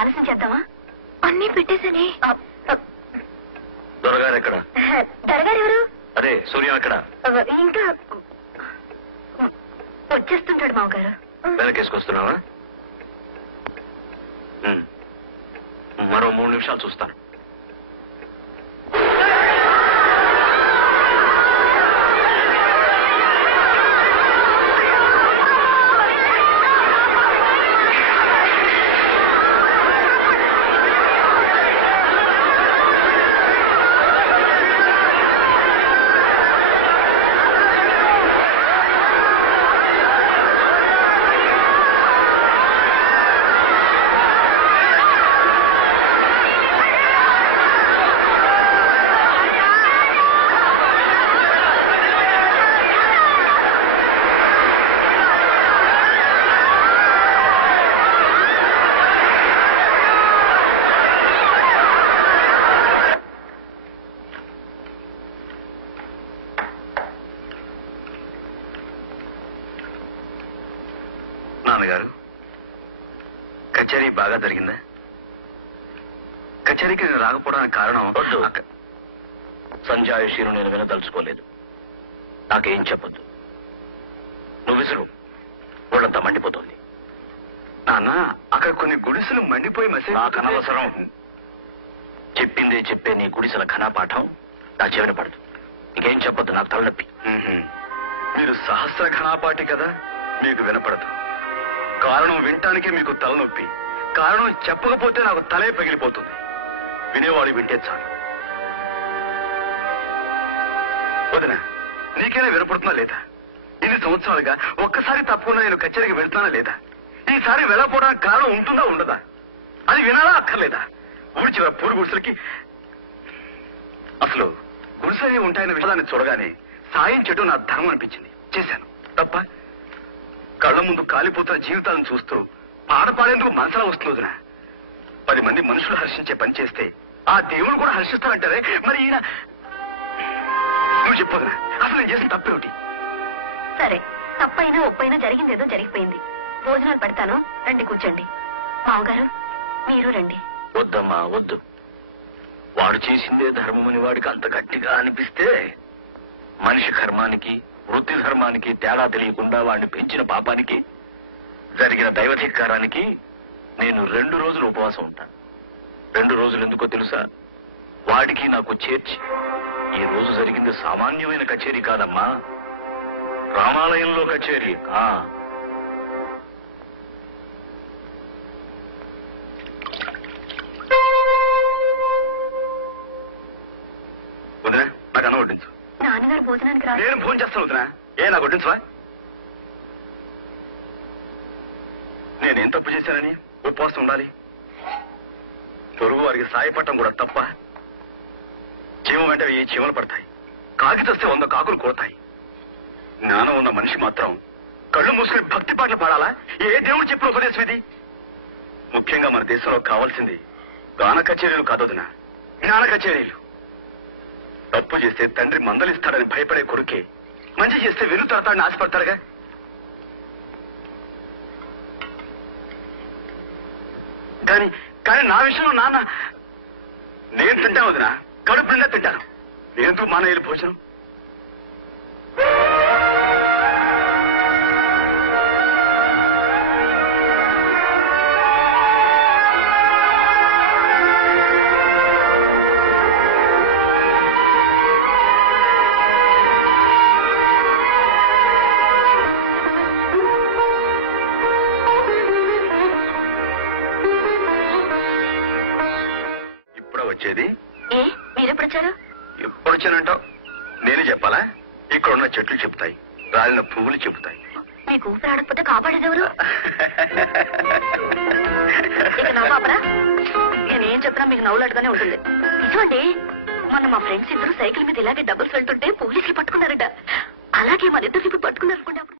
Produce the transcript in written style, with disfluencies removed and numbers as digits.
ఆలస్యం చేద్దామా? అన్నీ పెట్టేసని. దొరగారు ఎక్కడ? దొరగారు ఎవరు? అదే సూర్యం ఎక్కడ? ఇంకా వచ్చేస్తుంటాడు మామగారు. వెనకేసుకొస్తున్నావా? మరో 3 నిమిషాలు చూస్తాను. నాన్నగారు, కచేరీ బాగా జరిగిందా? కచేరీకి నేను రాకపోవడానికి కారణం సంజాయిషీను నేను వినదలుచుకోలేదు. నాకేం చెప్పొద్దు. నువ్వు విసురు, వాళ్ళంతా మండిపోతుంది. నాన్న, అక్కడ కొన్ని గుడిసెలు మండిపోయి మసి. నాకు అనవసరం. చెప్పిందే చెప్పే నీ గుడిసెల ఘనాపాఠం నా చెవిన పడదు. ఇంకేం చెప్పొద్దు, నాకు తలనొప్పి. మీరు సహస్ర ఘనాపాఠి కదా, మీకు వినపడదు. కారణం వినటానికే మీకు తలనొప్పి. కారణం చెప్పకపోతే నాకు తలే పగిలిపోతుంది. వినేవాళ్ళు వింటే చాలు. వదినా, నీకైనా వినపడుతున్నా లేదా? ఇన్ని సంవత్సరాలుగా ఒక్కసారి తప్పకుండా నేను కచేరీకి వెళ్తున్నానా లేదా? ఈసారి వెళ్ళకపోవడానికి కారణం ఉంటుందా ఉండదా? అది వినాలా అక్కర్లేదా? ఊరి చివర పూరు గుడిసెలకి అసలు గుడిసెలే ఉంటాయన్న విషయాన్ని చూడగానే సాయం చేయడం నా ధర్మం అనిపించింది. చేశాను. తప్ప కళ్ల ముందు కాలిపోతున్న జీవితాలను చూస్తూ పాడేందుకు మనసులా వస్తుంది వదినా. 10 మంది మనుషులు హర్షించే పని చేస్తే ఆ దేవుడు కూడా హర్షిస్తారంటారే, మరి ఈయన నువ్వు చెప్పొదినా, అసలు నేను చేసిన తప్పేమిటి? సరే, తప్పైనా ఒప్పైనా జరిగిందేదో జరిగిపోయింది. భోజనాలు పెడతాను, రండి కూర్చోండి. మామగారు మీరు రండి. వద్దమ్మా, వద్దు. వాడు చేసిందే ధర్మమని వాడికి అంత గట్టిగా అనిపిస్తే మనిషి కర్మానికి వృత్తి ధర్మానికి తేడా తెలియకుండా వాడిని పెంచిన పాపానికి జరిగిన దైవధిక్కారానికి నేను 2 రోజులు ఉపవాసం ఉంటాను. 2 రోజులు ఎందుకో తెలుసా? వాడికి నాకు చేర్చి. ఈ రోజు జరిగింది సామాన్యమైన కచేరీ కాదమ్మా, రామాలయంలో కచేరీ. వదినా, నాకు అన్నం వడ్డించు. నాన్నగారు భోజనానికి రా. నేను భోజనం చేస్తాను వదినా. నాకు వడ్డించవా? నేనేం తప్పు చేశానని ఉపవాసం ఉండాలి? పొరుగు వారికి సాయపడటం కూడా తప్ప? చీమ వెంట 1000 చీమలు పడతాయి. కాకి చస్తే 100 కాకులు కొడతాయి. జ్ఞానం ఉన్న మనిషి మాత్రం కళ్ళు మూసుకుని భక్తి పాటలు పాడాలా? ఏ దేవుడు చెప్పిన ఉపదేశం ఇది? ముఖ్యంగా మన దేశంలో కావాల్సింది గాన కచేరీలు కాదొదినా, జ్ఞాన కచేరీలు. తప్పు చేస్తే తండ్రి మందలిస్తాడని భయపడే కొడుకే మంచి చేస్తే వెను తడతాడని ఆశపడతారుగా. కానీ నా విషయంలో నాన్న నేను తింటాను వదినా, కడుపు నిండా తింటాను. నేనెందుకు మానేయాలి భోజనం? వచ్చేది? మీరెప్పుడొచ్చారు? ఎప్పుడొచ్చానంటావు? నేనే చెప్పాలా? ఇక్కడ ఉన్న చెట్లు చెప్తాయి, రాలిన పువ్వులు చెబుతాయి. మీకు ఊపిరాడకపోతే కాపాడేదెవరు? నా పాపరా, నేనేం చెప్పినా మీకు నవ్వులాటుగానే ఉంటుంది. నిజమండి, మొన్న మా ఫ్రెండ్స్ ఇద్దరు సైకిల్ మీద ఇలాగే డబ్బులు వెళ్తుంటే పోలీసులు పట్టుకున్నారట. అలాగే మన ఇద్దరు ఇప్పుడు పట్టుకున్నారనుకుంటా.